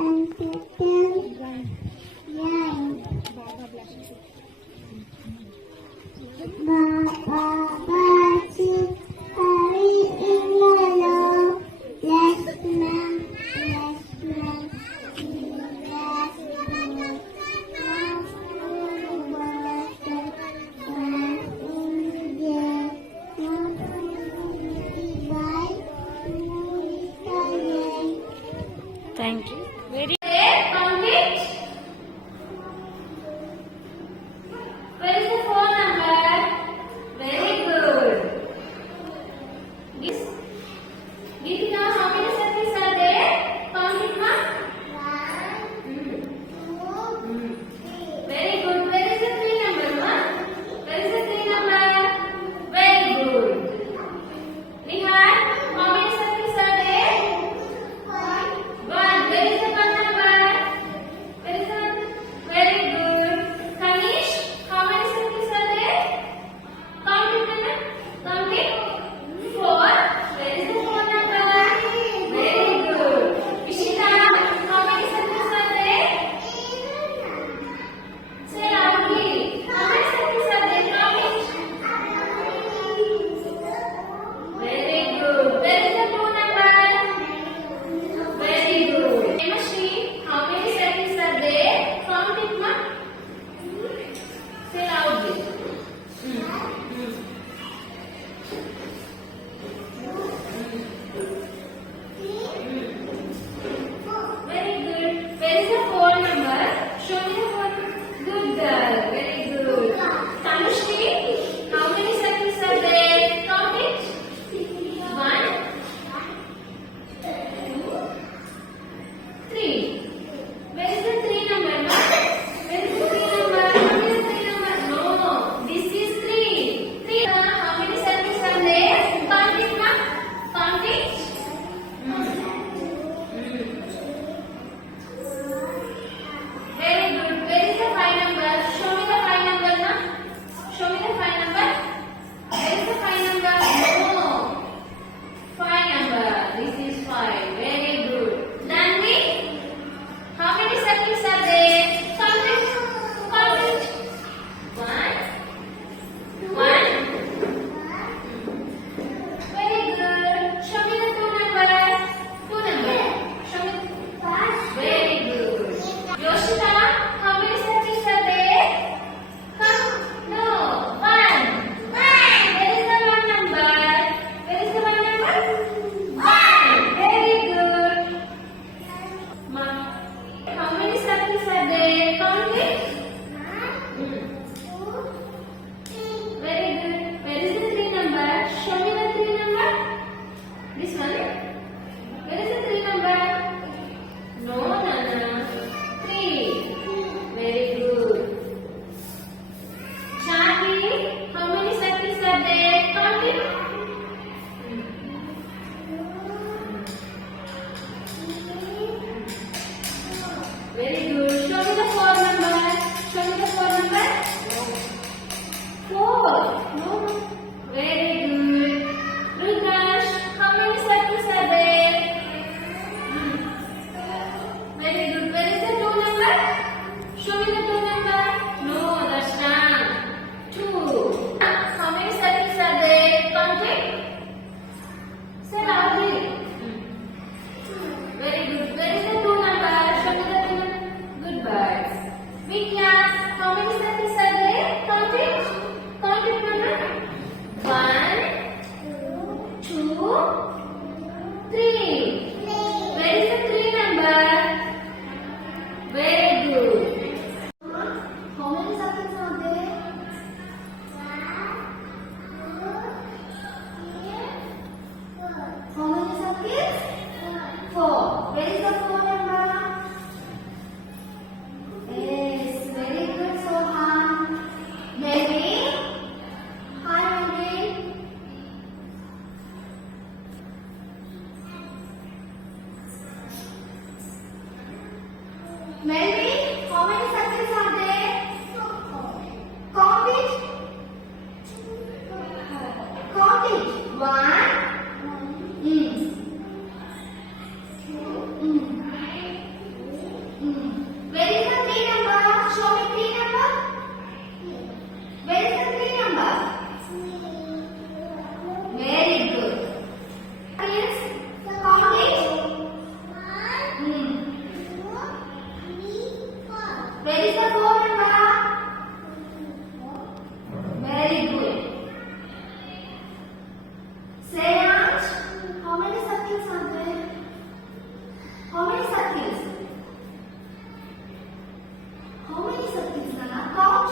and little line. Baba Baji hari ingalo lesman Thank you. Very Count it. Where is the phone number? Very good. Geetika, how many circles are there? Count it, ma. Very good. Where is the three number, ma? Where is the three number? Very good. Nihal, how many circles are there? One. Where is the one number? Where is the one? Very good. Kanish, how many circles are there? Count it, Nana. Count it. Four. Where is the four number? Very good. Ishita, how many circles are there? Say loudly. How many circles are there? Count it. Very good. Where is the two number? Very good. Emashri, how many circles are there? Count it, ma. Say loudly. Very good. Where is the four number? Show me the four. Good girl. Very good. Tanushree, how many circles are there? Count it. One, two, three. Where is the three number? No? Where is the three number? What is the three number? No. This is three. Three. How many circles are there? Count it, ma. Count it. Very good. Where is the five number? Show me the five number, na. Show me the five number. Where is the five number? No. Five number. This is five. Very good. Danvi, how many circles are there? Count it. Count it. One. One. Very good. Show me the two number. Two number. Show me. Very good. Yoshita, how many circles are there? Count. No. One. Where is the one number? Where is the one number? One. Very good. Ma, how many circles are there? Count it. Very good. Where is the three number? Show me the three number. This one. Where is the three number? No, Nana. Three. Very good. Charlie, how many circles are there? Count it. Very good. Show me the four number. Show me the four number. Four. No. Very good. Rudrash, how many circles are there? Very good. Where is the two number? Show me the two number. No, that's wrong. Two. How many circles are there? Count it. Say loudly. Very good. Where is the two number? Show me the two number. Good boy. Vidya, how many circles are there? Count it. Count it, Mama. One, two, three. Where is the three number? Very good. How many circles are there? How many circles? Four. Where is the four number? Yes, very good, Sohan. Mary? Hi, Mary. Mary, how many circles are there? Count it. Count it. One. Where is the three number? Show me three number. Where is the three number? Very good. Yes. Count it. Where is the four number? Very good. Shreyans, how many circles are there? How many circles? How many circles, Nana? Count.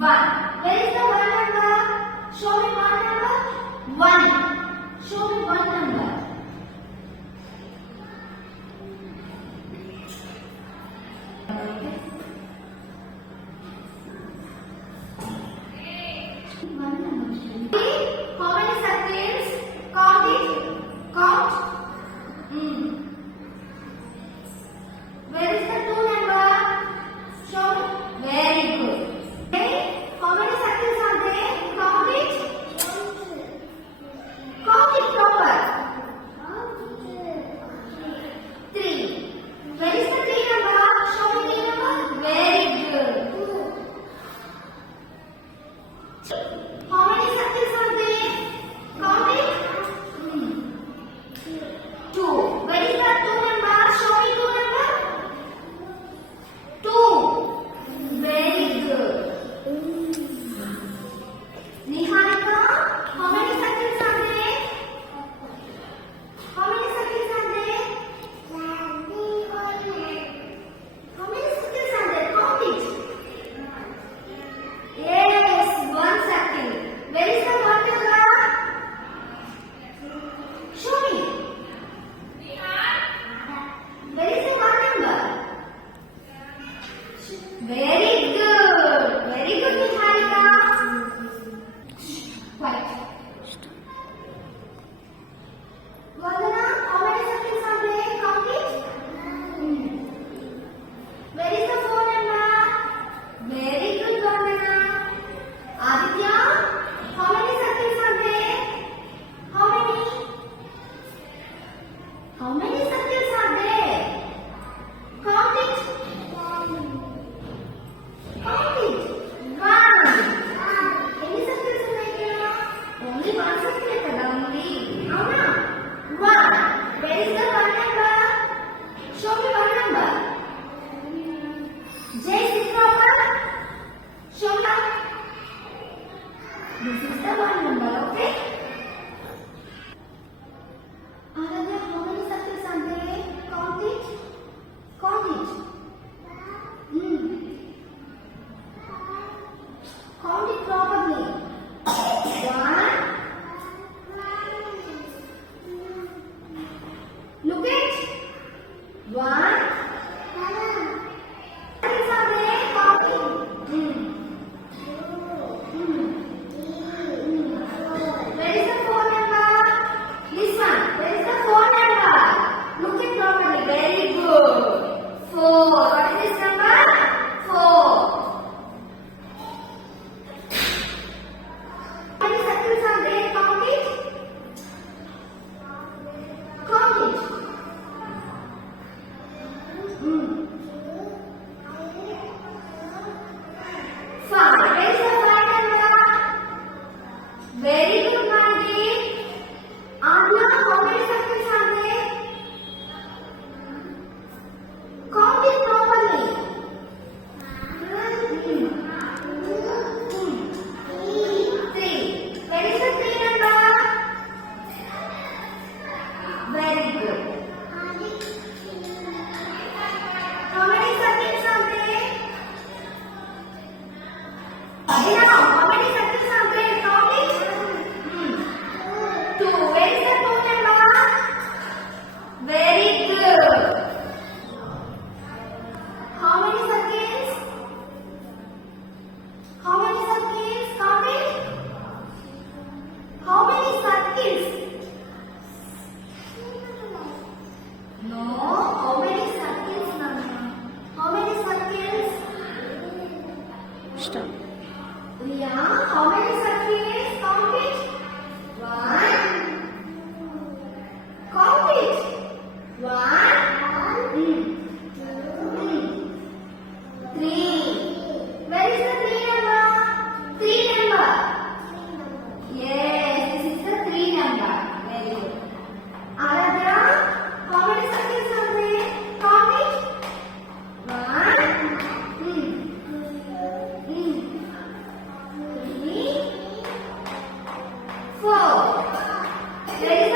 One. Where is the one number? Show me one number. One. Show me one number. 4. There is